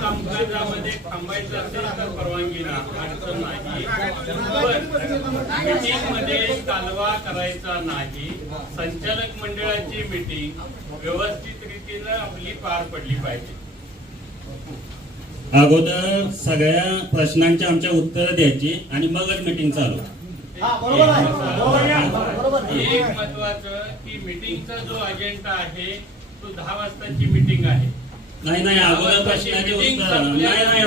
कामकाजामध्ये थांबायचं असेल तर परवानगी अडचण नाही, पण मीटिंग मध्ये कालवा करायचा नाही. संचालक मंडळाची मीटिंग व्यवस्थित रीतीने आपली पार पडली पाहिजे. अगोदर सगळ्या प्रश्नांची आमच्या उत्तर द्यायची आणि मगच मीटिंग चालू. एक महत्वाचं की मीटिंगचा जो अजेंडा आहे तो 10 वाजताची मीटिंग आहे. नाही अगोदर प्रश्नाचे उत्तर नाही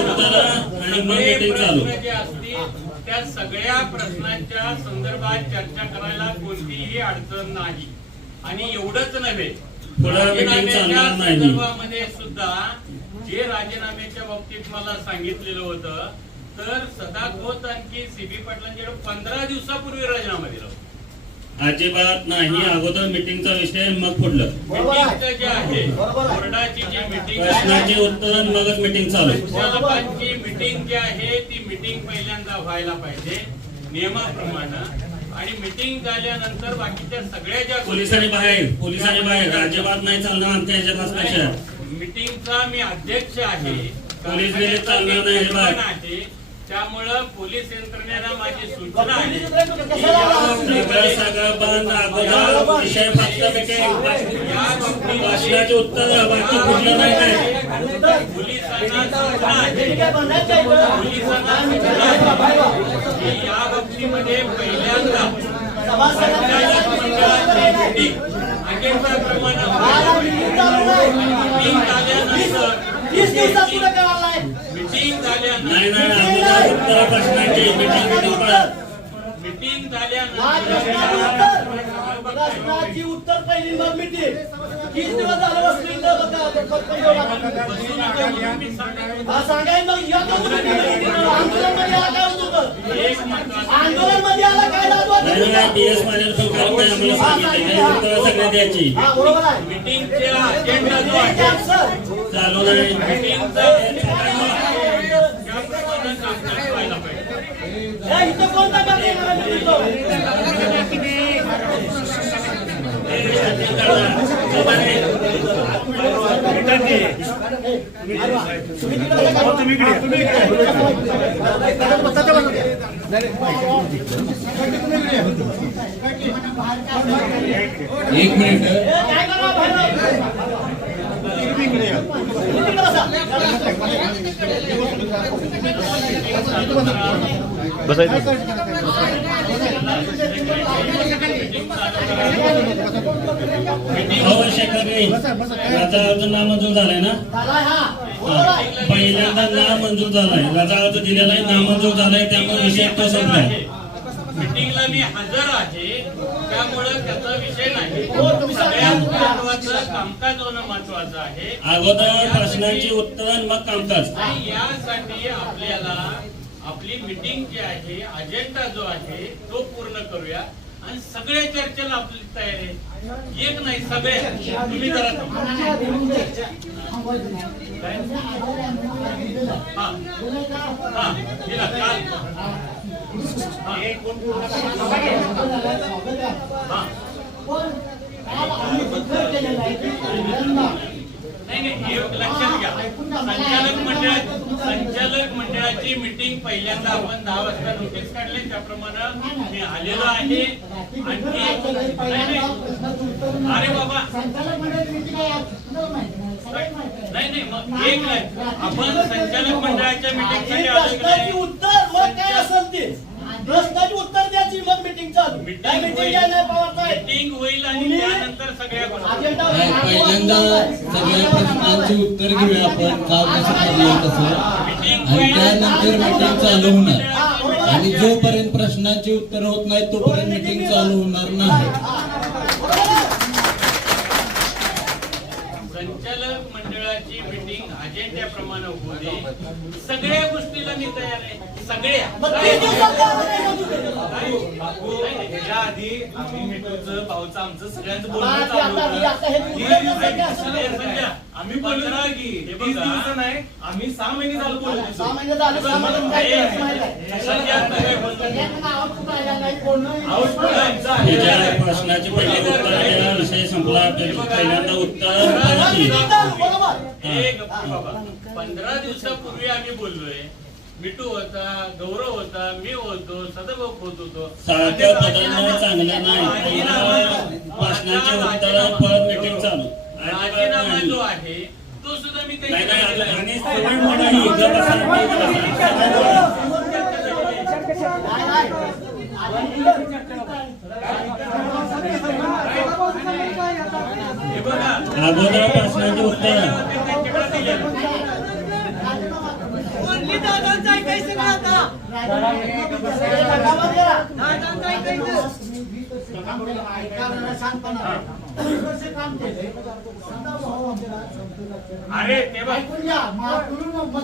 उत्तर आणि मग मीटिंग चालू. जे असतील त्या सगळ्या प्रश्नांच्या संदर्भात चर्चा करायला कोणतीही अडचण नाही. आणि एवढंच नव्हे, राजीनाम्याच्या संदर्भामध्ये सुद्धा जे राजीनाम्याच्या बाबतीत मला सांगितलेलं होतं तर सदाखोत आणखी सीबी पाटलांकडे 15 दिवसापूर्वी राजीनामा दिला होता. अजिबात नाही, अगोदर मीटिंगचा विषय मग पुढलं. मीटिंगचं जे आहे बोर्डाची जी मीटिंग प्रश्नाचे उत्तर मगच मीटिंग चालू. संचालकांची मीटिंग जी आहे ती मीटिंग पहिल्यांदा व्हायला पाहिजे नियमाप्रमाणे. आणि मीटिंग झाल्यानंतर बाकीच्या सगळ्या ज्या पोलिसांनी बाहेर अजिबात नाही चालणार आमच्या ह्याच्यात. मीटिंगचा मी अध्यक्ष आहे, पोलीस चालणार नाही. त्यामुळं पोलीस यंत्रणेला माझी सूचना आहे सगळं बंद. अगोदर विषय फक्त प्रश्नाचे उत्तर बाकी कुठलं नाही. पोलिसांना सूचना आहे या बाबतीमध्ये पहिल्यांदा संचालक मंडळाची मीटिंग अजेंडाप्रमाणे मीटिंग झाल्यानंतर मीटिंग प्रश्नाची उत्तर पहिली मग मीटिंग. किती दिवस झाले बसले सांगाय मग आंदोलन मध्ये आला काय सगळ्या द्यायची. बरोबर आहे. मीटिंगच्या अजेंडा जो आहे चालू नाही. इथं कोणता एक मिनिट याचा अर्ज नामंजूर झालाय ना. पहिल्यांदा नामंजूर झालाय, याचा अर्ज दिलेला आहे, नामंजूर झालाय. त्यामुळे विषय तो संपलाय. मीटिंगला मी हजर आहे त्यामुळे त्याचा विषय नाही. सगळ्यात महत्वाचं कामकाज होणं महत्वाचं आहे. अगोदर प्रश्नांची उत्तर मग कामकाज. आणि यासाठी आपल्याला आपली मीटिंग जी आहे अजेंडा जो आहे तो पूर्ण करूया. आणि सगळ्या चर्चेला आपली तयारी आहे. एक नाही सगळे. तुम्ही जरा नाही लक्षात घ्या. संचालक मंडळाची मीटिंग पहिल्यांदा आपण 10 वाजता नोटीस काढली त्याप्रमाणे मी आलेलो आहे. आणखी अरे बाबा नाही मग एक नाही आपण संचालक मंडळाच्या मीटिंगसाठी उत्तर मग काय असेल ते प्रश्नाची उत्तर द्यायची मग मीटिंग चालू. मीटिंग होईल आणि त्यानंतर सगळ्या पहिल्यांदा सगळ्या प्रश्नांची उत्तर घेऊया आपण का कसं चाललंय तसं आणि त्यानंतर मीटिंग चालू होणार. आणि जोपर्यंत प्रश्नांची उत्तर होत नाही तोपर्यंत मीटिंग चालू होणार नाही. संचालक मंडळाची मीटिंग अजेंड्याप्रमाणे होऊ दे. सगळ्या गोष्टीला मी तयार आहे. सगळ्या मग 30 दिवसात का नाही का तुम्ही? ह्याच्या आधी आम्ही मिटूचं भाऊचं आमचं सगळ्यांचं बोलणं आता- चालू आता- होतं. आता हे तीन बोलणं दिवसात काय असं नाही, बोलणं? संजय, आम्ही बोललो ना की हे 30 बघा. दिवस नाही आम्ही 6 महिने झालं बोलतो 6 महिने झाले, 6 महिन्यात काय करायचं माहिती आहे? संजय, तुम्ही बोलता. सगळ्यांना आउटपुट आलेलं नाही, बोलणं- आउटपुट आमचं आहे. त्याच्या प्रश्नाचे पहिले उत्तर द्या, विषय संपला. पहिल्यांदा उत्तर परत येईल. बरोबर. हे गप्पा बाबा 15 दिवसापूर्वी आम्ही बोललोय. मिठू होता, गौरव होता, मी होतो, सदाभाऊ होत होतो. सारखं बदलणं चांगलं नाही. पहिला प्रश्नाचे उत्तर परत मीटिंग चालू. राजीनामा जो आहे तो सुद्धा मी नाही नाही काही आणि सवय म्हणा ही गप्प बसा, ती बसा. सवय हे बघा अगोदर प्रश्नाचे उत्तर त्यांच्याकडे दिले. अरे ते बघ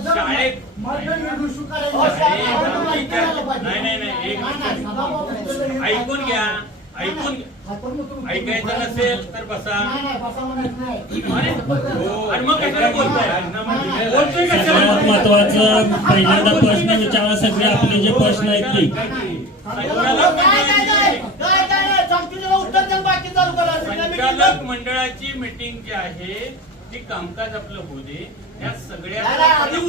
शाळेत नाही एक मिनिट. ऐकून घ्या ऐकायचं नसेल तर बसा. अरे आणि मग कशाला बोलताय? बोलतोय सगळ्यात कशाला? महत्वाचं पहिल्यांदा प्रश्न विचारा. सगळे आपले जे प्रश्न आहेत ते संचालक मंडळाची मीटिंग जी आहे ती कामकाज आपलं होऊ दे. या सगळ्या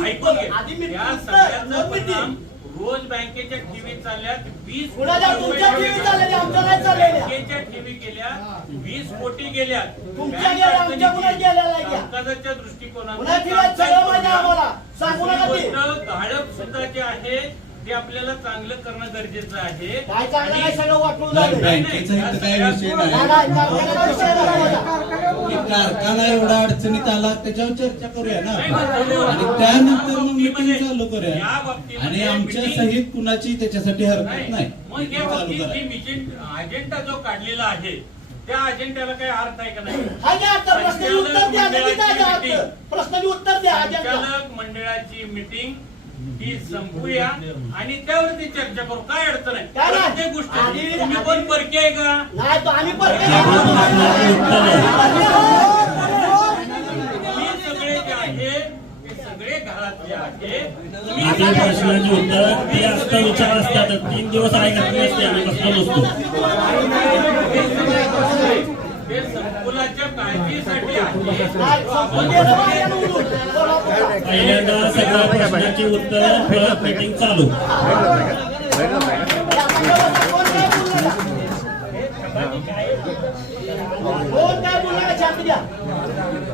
ऐकून घे. या सगळ्याचा परिणाम रोज बँकेच्या ठेवी चालल्यात 20 बँकेच्या ठेवी गेल्या 20 कोटी गेल्या. कामकाजाच्या दृष्टिकोनातून गाळप सुद्धा जे आहे ते आपल्याला चांगलं करणं गरजेचं आहे. काय चांगलं नाही, सगळं वाटून झालं. बँकेचा इथं काय विषय नाही. की कारखाना एवढा अडचणीत आला त्याच्यावर चर्चा करूया ना आणि त्यानंतर मग मीटिंग चालू करूया आणि आमच्या सहित कुणाची त्याच्यासाठी हरकत नाही. मग या चालू बाबतीत करा. जी अजेंडा जो काढलेला आहे त्या अजेंड्याला काही अर्थ आहे का नाही? हा घ्या आता प्रश्नाचे उत्तर द्या. लगेच काय द्या? प्रश्नाचे उत्तर द्या. अजेंडा. संचालक मंडळाची मीटिंग ही संपूया आणि त्यावरती चर्चा करू. काय अडचण आहे? काय नाही. प्रत्येक गोष्ट तुम्ही पण परकी आहे का? नाही तो आम्ही पण हे सगळे जे आहे ते सगळे घरातले आहे. तुम्ही आपल्या प्रश्नाचे उत्तर ते असतं विचार असतात. 3 दिवस ऐकत नसते आम्ही बसलो नसतो. ते संकुलाच्या काळजीसाठी आहे. पहिल्यांदा सगळ्या प्रश्नाची उत्तर परत मीटिंग चालू. कोण काय बोलणार शांती द्या.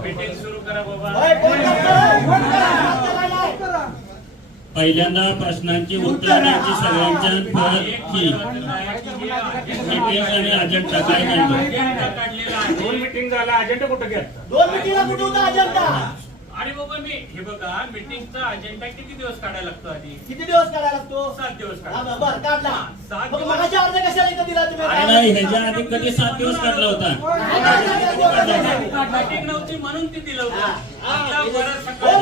मीटिंग सुरू करा बाबा. होय, कोण करतं? कोण करतं? पहिल्यांदा प्रश्नांची उत्तर द्यायची सगळ्यांच्या परत ही मीटिंग आणि अजेंडा काय नाही. अजेंडा काढलेला आहे. 2 मीटिंग झाला अजेंडा कुठं घ्या? 2 मिनिटाला कुठे होता अजेंडा? आणि बाबा मी हे बघा मीटिंगचा अजेंडा किती दिवस काढायला लागतो आधी? किती दिवस काढायला लागतो? 7 दिवस हा, काढायला बरं काढला. हा, 7 मग दिवस. मगाशी अर्ज कशाला इथं दिला तुम्ही? अरे नाही ह्याच्या आधी कधी 7 दिवस काढला होता. मीटिंग नव्हती म्हणून ती दिलं होतं. आपला बरं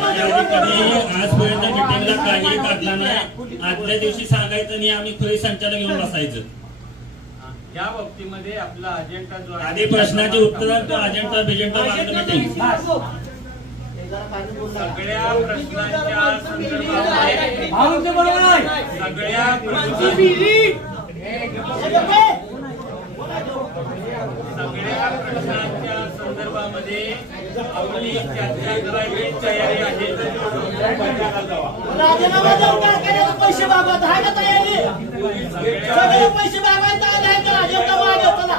ह्याच्या आधी सकाळी कधी आजपर्यंत मीटिंगला काही काढला नाही. आदल्या दिवशी सांगायचं आणि आम्ही खरी संचालक घेऊन बसायचं. या बाबतीमध्ये आपला अजेंडा जो आहे आधी प्रश्नाचे उत्तर तो अजेंडा बिजेंडा मागणं मीटिंग. सगळ्या प्रश्नांच्या संदर्भामध्ये सगळ्या प्रश्नांच्या संदर्भामध्ये आपली चर्चा करायची तयारी आहे. राजीनामा देऊन काय करायचं? पैसे मागवत आहे का तयारी? सगळे पैसे मागवायचं आहे का? अजेंडा मागवताना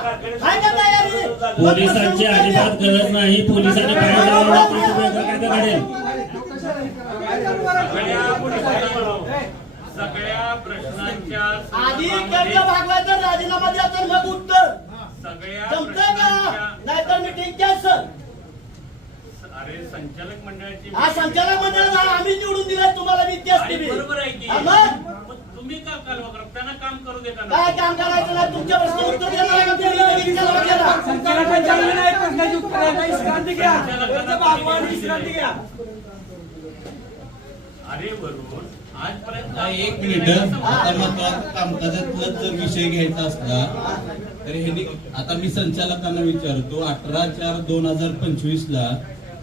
आहे का तयारी? पोलिसांची अजिबात गरज नाही. पोलिसांनी बाहेर जाऊन वेगळं काय तर घडेल. सगळ्या प्रश्नांच्या आधी संदर्भामध्ये कर्ज भागवायचं, राजीनामा द्यायचं, मग उत्तर. सगळ्या जमतंय का? प्रश्नांच्या नाहीतर मीटिंग कॅन्सल. अरे संचालक मंडळाची हा संचालक मंडळ आम्ही निवडून दिलाय तुम्हाला मी तेच अरे दिली. बरोबर आहे की हा, मग मग तुम्ही का कालवा करा? त्यांना काम करू देता ना. काय काम करायचं नाही? तुमच्या प्रश्न उत्तर देणार आहे का तुम्ही? लगेच कालवा केला. अरे वरून आजपर्यंत एक मिनिट, आता महत्वाचा कामकाजातला जर विषय घ्यायचा असला तर ह्यांनी, आता मी संचालकांना विचारतो, 18/4/2025 ला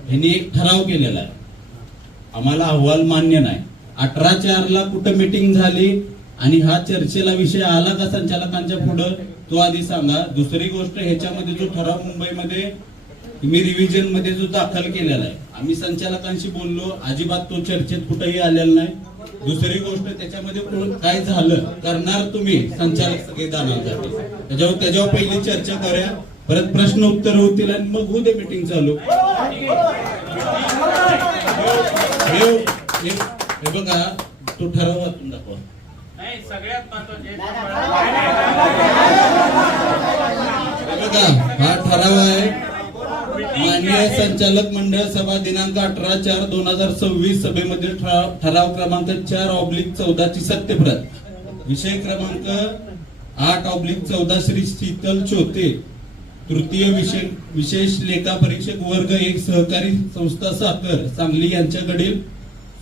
ह्यांनी एक ठराव केलेला आहे, आम्हाला अहवाल मान्य नाही. 18/4 ला कुठं मीटिंग झाली आणि हा चर्चेला विषय आला का संचालकांच्या पुढं, तो आधी सांगा. दुसरी गोष्ट, ह्याच्यामध्ये जो ठराव मुंबईमध्ये मी रिव्हिजन मध्ये जो दाखल केलेला आहे, आम्ही संचालकांशी बोललो, अजिबात तो चर्चेत कुठेही आलेला नाही. दुसरी गोष्ट, त्याच्यामध्ये काय झालं करणार तुम्ही संचालक सगळे दानासाठी, त्याच्यावर पहिली चर्चा करूया, परत प्रश्न उत्तर होतील आणि मग होऊ दे मीटिंग चालू. हे बघा, तो ठराव वाचून दाखवा. नाही, सगळ्यात महत्वाचे बघा, हा ठराव आहे, माननीय संचालक मंडळ सभा दिनांक 18/4/2026 सभेमध्ये ठराव क्रमांक 4/14 ची सत्यप्रत, विषय क्रमांक 8/14 श्री शीतल चोते, तृतीय विशेष लेखा परीक्षक वर्ग 1 सहकारी संस्था साखर सांगली यांच्याकडील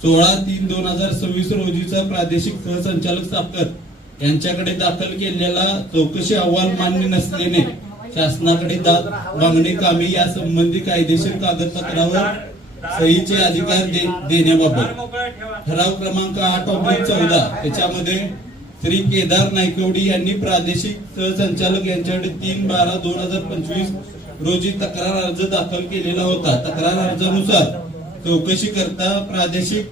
16/3/2026 रोजीचा प्रादेशिक सहसंचालक साखर यांच्याकडे दाखल केलेला चौकशी अहवाल मान्य नसल्याने शासनाकडे दाद मागणी कामी या संबंधी कायदेशीर कागदपत्रावर सहीचे अधिकार देण्याबाबत ठराव क्रमांक 8/14 त्याच्यामध्ये श्री केदार नायकवडी यांनी प्रादेशिक सहसंचालक यांच्याकडे 3/12/2025 रोजी तक्रार अर्ज दाखल केलेला होता. तक्रार अर्जानुसार चौकशी करता प्रादेशिक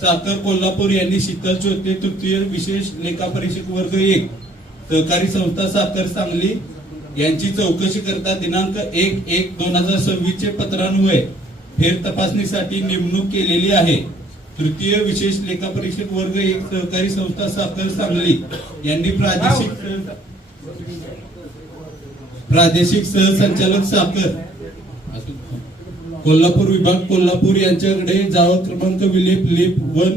साखर कोल्हापूर यांनी शीतल चोते, तृतीय विशेष लेखा परीक्षक वर्ग 1 सहकारी संस्था साखर सांगली यांची चौकशी करता दिनांक 1/1/2026 चे पत्रान्वये फेर तपासणीसाठी नेमणूक केलेली आहे. तृतीय विशेष लेखा परीक्षक वर्ग 1 सहकारी संस्था साखर सांगली यांनी प्रादेशिक सहसंचालक साखर कोल्हापूर विभाग कोल्हापूर यांच्याकडे जावा क्रमांक विलेप लेप 1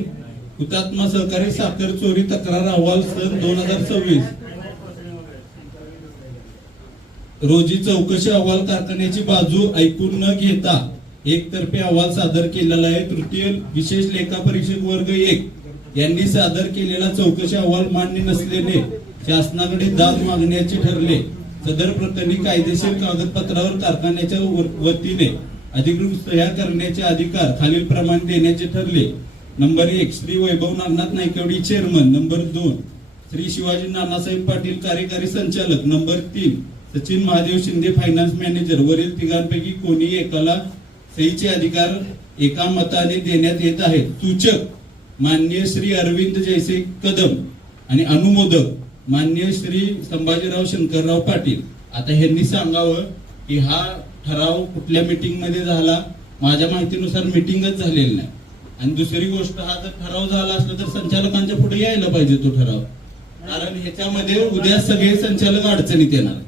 हुतात्मा सहकारी साखर चोरी तक्रार अहवाल सन 2026 रोजी चौकशी अहवाल कारखान्याची बाजू ऐकून न घेता एकतर्फे अहवाल सादर केलेला आहे. तृतीय विशेष लेखा परीक्षक वर्ग 1 यांनी सादर केलेला चौकशी अहवाल मान्य नसल्याने शासनाकडे दाद मागण्याचे ठरले. सदर प्रकरणी कायदेशीर कागदपत्रावर कारखान्याच्या वतीने अधिकृत सह्या करण्याचे अधिकार खालील प्रमाणे देण्याचे ठरले. नंबर 1 श्री वैभव नागनाथ नायकवडी चेअरमन. नंबर 2 श्री शिवाजी नानासाहेब पाटील कार्यकारी संचालक. Number 3 Sachin Mahadev Shinde finance manager. वरील तिघांपैकी कोणी एकाला सहीचे अधिकार एका मताने देण्यात येत आहेत. सूचक माननीय श्री अरविंद जयसे कदम आणि अनुमोदक माननीय श्री संभाजीराव शंकरराव पाटील. आता ह्यांनी सांगावं की हा ठराव कुठल्या मीटिंग मध्ये झाला. माझ्या माहितीनुसार मीटिंगच झालेली नाही. आणि दुसरी गोष्ट, हा जर ठराव झाला असला तर संचालकांच्या पुढे यायला पाहिजे तो ठराव, कारण ह्याच्यामध्ये उद्या सगळे संचालक अडचणीत येणार.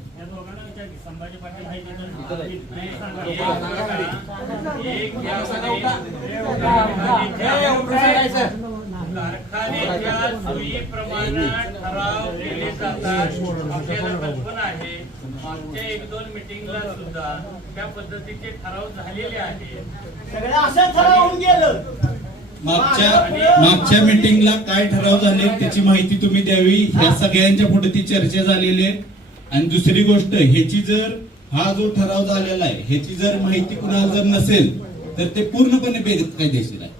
कारखान्याच्या सोयीप्रमाणे ठराव केले जातात. आपल्याला कल्पना आहे, मागच्या 1-2 मीटिंगला सुद्धा त्या पद्धतीचे ठराव झालेले आहेत. सगळं असं ठरवून गेलं. मागच्या मीटिंगला काय ठराव झाले त्याची माहिती तुम्ही द्यावी. ह्या सगळ्यांच्या पुढे ती चर्चा झालेली आहे. आणि दुसरी गोष्ट, ह्याची जर हा जो ठराव झालेला आहे ह्याची जर माहिती कुणाला जर नसेल तर ते पूर्णपणे बेकायदेशीर आहे.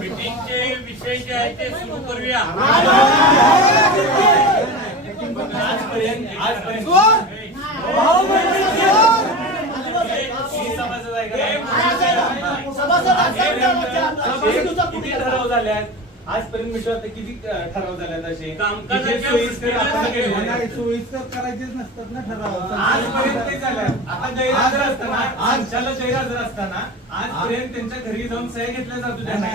मीटिंगचे विषय जे आहेत ते सुरू करूया. किती ठराव झाल्यात आजपर्यंत? मिळतो किती ठराव झाल्यात असे कामकाजाच्या सोयीस्कर करायचेच नसतात ना ठराव. आजपर्यंत ते झालं. आता गैरहजर असताना, संचालक गैरहजर असताना आजपर्यंत त्यांच्या घरी जाऊन सह्या घेतल्या जातो. त्यांना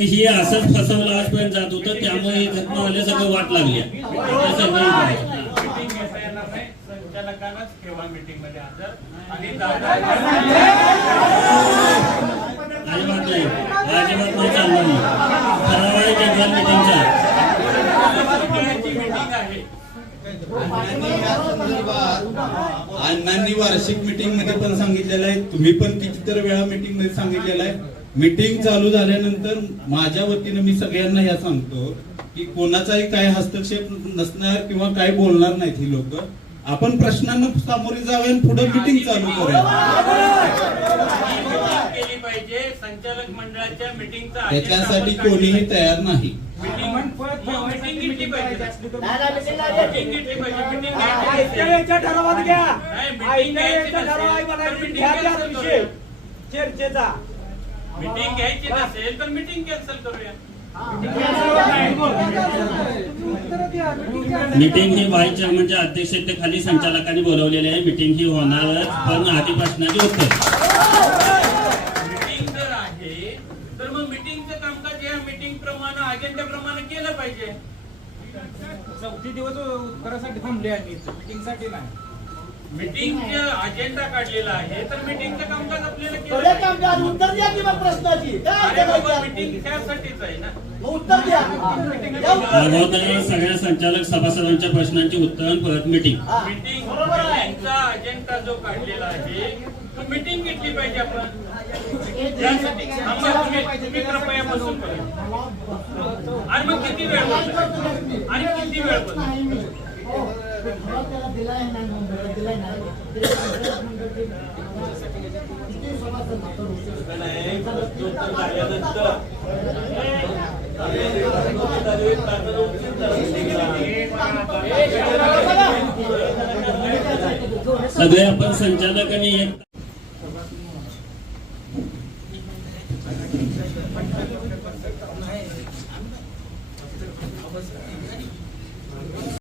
ही असंच फसवलं आजपर्यंत जात होतं, त्यामुळे घटनावाले सगळं वाट लागली. संचालकांनाच ठेवा. मीटिंग मध्ये हजर आणि दादा अजिबात नाही चालणार नाही. ठराव आहे जनरल मीटिंगचा. सगळ्यांची मीटिंग आहे. अण्णांनी या संदर्भात अण्णांनी वार्षिक मीटिंग मध्ये पण सांगितलेलं आहे, तुम्ही पण कितीतरी वेळा मीटिंग मध्ये सांगितलेलं आहे. मीटिंग चालू झाल्यानंतर माझ्या वतीनं मी सगळ्यांना ह्या सांगतो की कोणाचाही काय हस्तक्षेप नसणार किंवा काय बोलणार नाहीत ही लोक. आपण प्रश्नांना सामोरे जावे आणि पुढे मीटिंग चालू करूया. केली पाहिजे. संचालक मंडळाच्या मीटिंगचा त्याच्यासाठी कोणीही तयार नाही. मीटिंग घेतली पाहिजे. नाही, नाही, मीटिंग नाही घ्यायची. मीटिंग घेतली पाहिजे. मीटिंग ऐकण्याच्या ठरावात घ्या. नाही, मीटिंग घ्यायची ऐकण्याच्या ठराव आहे नसेल तर म्हणायची. मीटिंग घ्या त्या कॅन्सल विषय करूया. चर्चेचा. मीटिंग घ्यायची नसेल तर मीटिंग कॅन्सल करूया. मीटिंग ही व्हाईस चेअरमनच्या अध्यक्षतेखाली संचालकांनी बोलवलेली आहे. मीटिंग ही होणारच, पण आधी प्रश्नाची उत्तर. मीटिंग जर आहे तर मग मीटिंगचं कामकाज या मीटिंग प्रमाणे अजेंडा प्रमाणे केलं पाहिजे. 34 दिवस उत्तरासाठी थांबले आम्ही मीटिंगसाठी नाही. मीटिंगचा अजेंडा काढलेला आहे तर मीटिंगचं कामकाज आपल्याला केलं थोड्या पाहिजे. कामकाज उत्तर द्या की मग प्रश्नाची काय अरे अडचण बाबा, आहे? मीटिंग त्यासाठीच आहे ना. मग उत्तर द्या. द्या उत्तर. अगोदर सगळ्या संचालक सभासदांच्या प्रश्नांची उत्तर आणि परत मीटिंग. हा. मीटिंग बरोबर आहे. मीटिंगचा अजेंडा जो काढलेला आहे तो मीटिंग घेतली पाहिजे आपण. त्यासाठी थांबा, तुम्ही कृपया बसून बघा. आणि मग किती वेळ बोलता? आणि किती वेळ बोलता? सगळे आपण संचालकांनी एक